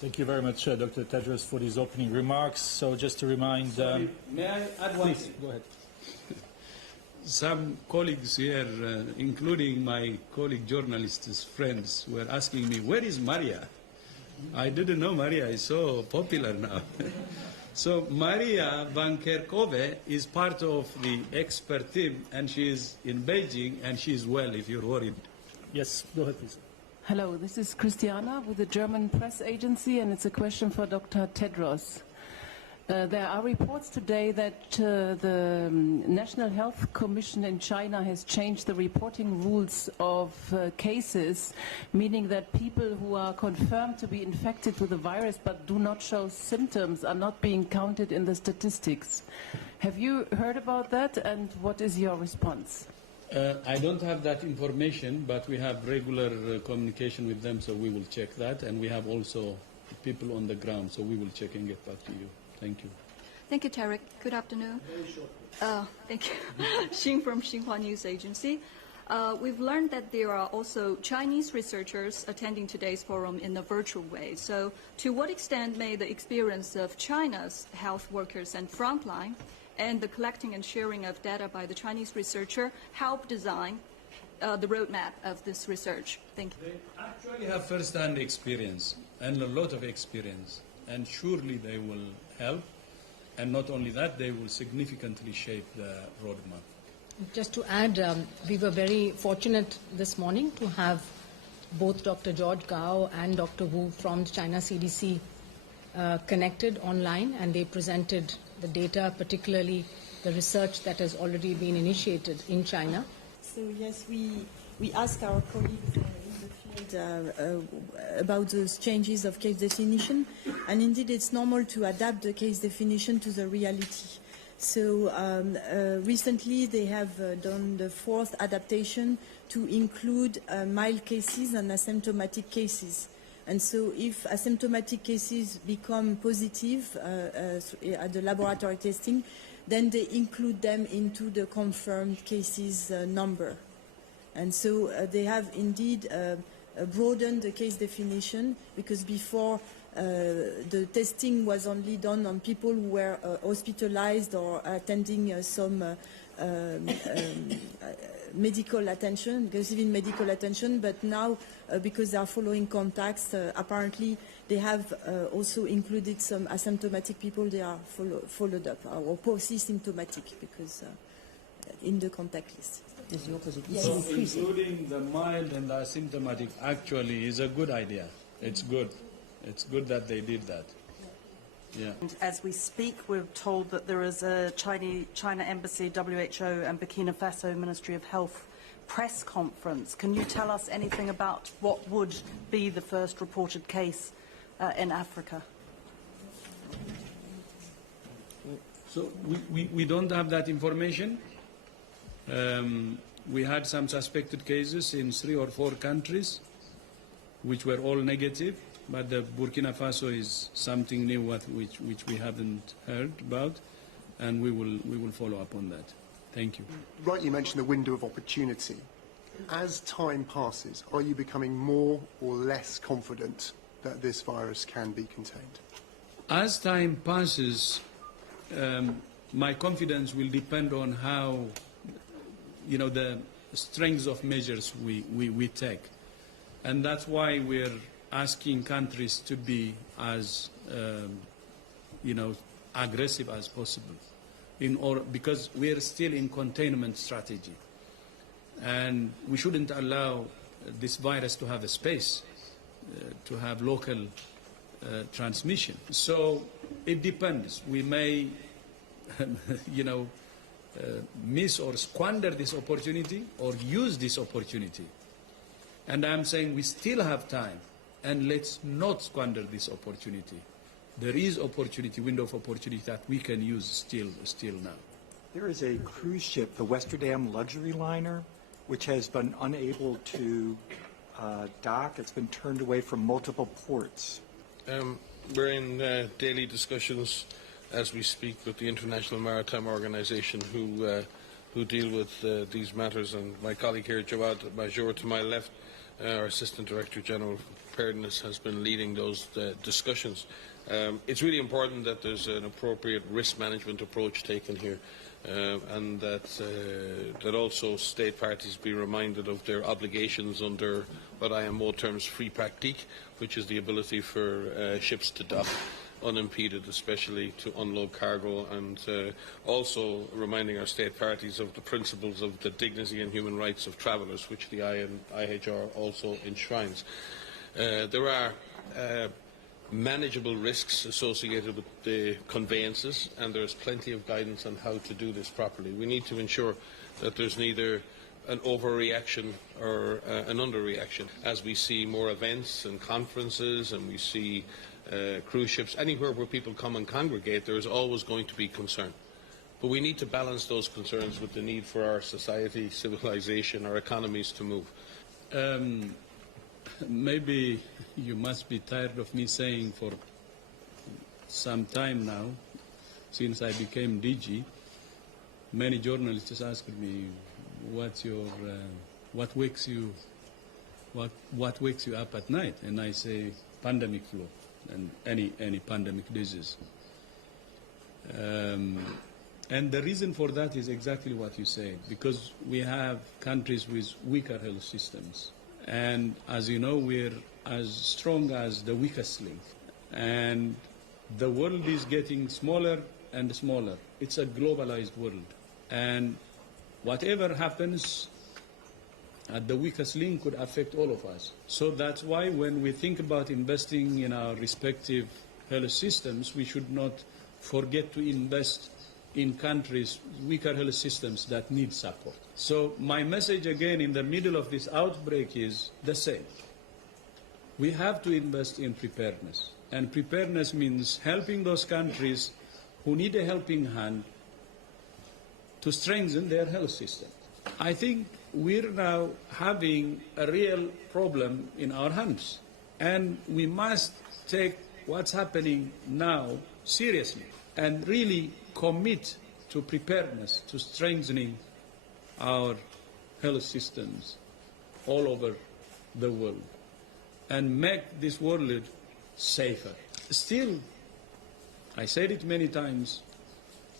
Thank you very much, Dr. Tedros, for these opening remarks. So just to remind... may I add one thing? Go ahead. Some colleagues here, including my colleague journalists, friends, were asking me, where is Maria? I didn't know Maria is so popular now. So Maria Van Kerkhove is part of the expert team, and she is in Beijing, and she is well, if you're worried. Yes, go ahead, please. Hello, this is Christiana with the German press agency, and it's a question for Dr. Tedros. There are reports today that the National Health Commission in China has changed the reporting rules of cases, meaning that people who are confirmed to be infected with the virus but do not show symptoms are not being counted in the statistics. Have you heard about that, and what is your response? I don't have that information, but we have regular communication with them, so we will check that, and we have also people on the ground, so we will check and get back to you. Thank you. Thank you, Tarek. Good afternoon. Very short. Thank you. Xing from Xinhua News Agency. We've learned that there are also Chinese researchers attending today's forum in a virtual way. So to what extent may the experience of China's health workers and frontline and the collecting and sharing of data by the Chinese researcher help design the roadmap of this research? Thank you. They actually have first-hand experience and a lot of experience, and surely they will help. And not only that, they will significantly shape the roadmap. Just to add, we were very fortunate this morning to have both Dr. George Gao and Dr. Wu from China CDC connected online, and they presented the data, particularly the research that has already been initiated in China. So yes, we ask our colleagues in the field about those changes of case definition, and indeed it's normal to adapt the case definition to the reality. So recently they have done the fourth adaptation to include mild cases and asymptomatic cases. And so if asymptomatic cases become positive at the laboratory testing, then they include them into the confirmed cases number. And so they have indeed broadened the case definition, because before the testing was only done on people who were hospitalized or attending some medical attention, receiving medical attention, but now because they are following contacts, apparently they have also included some asymptomatic people. They are followed up, or post-symptomatic, because in the contact list. Yes. So including the mild and the asymptomatic actually is a good idea. It's good. It's good that they did that. Yeah. And as we speak, we're told that there is a China Embassy, WHO and Burkina Faso Ministry of Health press conference. Can you tell us anything about what would be the first reported case in Africa? So we don't have that information. We had some suspected cases in 3 or 4 countries, which were all negative. But the Burkina Faso is something new which we haven't heard about, and we will follow up on that. Thank you. Rightly, you mentioned the window of opportunity. As time passes, are you becoming more or less confident that this virus can be contained? As time passes, my confidence will depend on how, the strengths of measures we take. And that's why we're asking countries to be as, aggressive as possible, because we are still in containment strategy, and we shouldn't allow this virus to have a space to have local transmission. So it depends. We may, miss or squander this opportunity or use this opportunity. And I'm saying we still have time. And let's not squander this opportunity. There is opportunity, window of opportunity that we can use still now. There is a cruise ship, the Westerdam luxury liner, which has been unable to dock. It's been turned away from multiple ports. We're in daily discussions as we speak with the International Maritime Organization, who deal with these matters. And my colleague here, Jawad Major, to my left, our Assistant Director General preparedness has been leading those discussions. It's really important that there's an appropriate risk management approach taken here, and that also state parties be reminded of their obligations under what IMO terms free pratique, which is the ability for ships to dock unimpeded, especially to unload cargo, and also reminding our state parties of the principles of the dignity and human rights of travellers, which the IHR also enshrines. There are manageable risks associated with the conveyances, and there's plenty of guidance on how to do this properly. We need to ensure that there's neither an overreaction or an underreaction. As we see more events and conferences, and we see cruise ships, anywhere where people come and congregate, there is always going to be concern. But we need to balance those concerns with the need for our society, civilization, our economies to move. Maybe you must be tired of me saying for some time now, since I became DG, many journalists ask me, what wakes you up at night? And I say, pandemic flu and any pandemic disease. And the reason for that is exactly what you say, because we have countries with weaker health systems. And as you know, we're as strong as the weakest link. And the world is getting smaller and smaller. It's a globalized world. And whatever happens at the weakest link could affect all of us. So that's why when we think about investing in our respective health systems, we should not forget to invest in countries' weaker health systems that need support. So my message again in the middle of this outbreak is the same. We have to invest in preparedness. And preparedness means helping those countries who need a helping hand to strengthen their health system. I think we're now having a real problem in our hands. And we must take what's happening now seriously and really commit to preparedness, to strengthening our health systems all over the world and make this world safer. Still, I said it many times,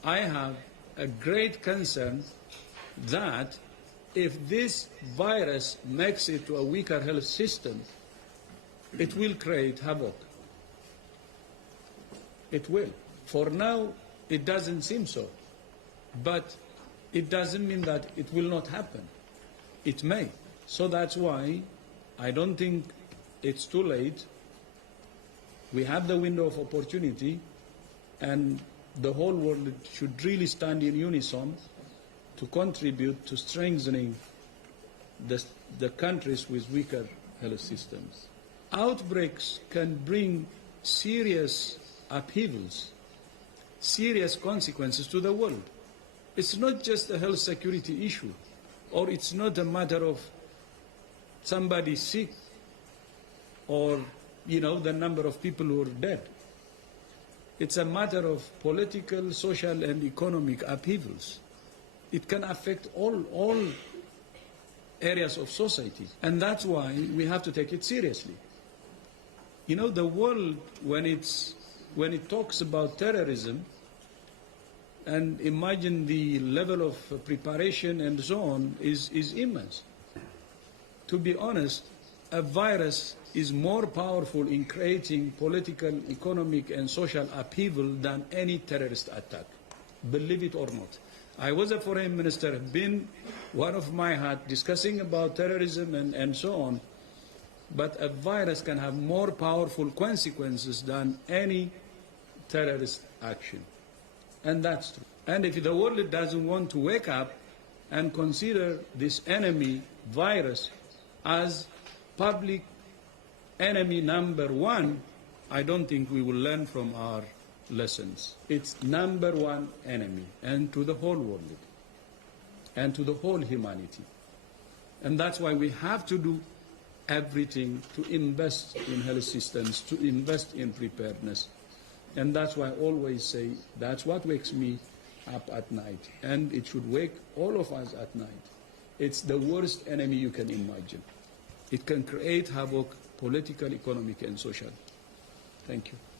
I have a great concern that if this virus makes it to a weaker health system, it will create havoc. It will. For now, it doesn't seem so. But it doesn't mean that it will not happen. It may. So that's why I don't think it's too late. We have the window of opportunity, and the whole world should really stand in unison to contribute to strengthening the countries with weaker health systems. Outbreaks can bring serious upheavals, serious consequences to the world. It's not just a health security issue, or it's not a matter of somebody sick or, the number of people who are dead. It's a matter of political, social, and economic upheavals. It can affect all areas of society, and that's why we have to take it seriously. The world, when it talks about terrorism, and imagine the level of preparation and so on is immense. To be honest, a virus is more powerful in creating political, economic, and social upheaval than any terrorist attack, believe it or not. I was a foreign minister, have been one of my hat discussing about terrorism and so on, but a virus can have more powerful consequences than any terrorist action. And that's true. And if the world doesn't want to wake up and consider this enemy virus as public enemy number one, I don't think we will learn from our lessons. It's number one enemy, and to the whole world, and to the whole humanity. And that's why we have to do everything to invest in health systems, to invest in preparedness. And that's why I always say that's what wakes me up at night. And it should wake all of us at night. It's the worst enemy you can imagine. It can create havoc political, economic, and social. Thank you.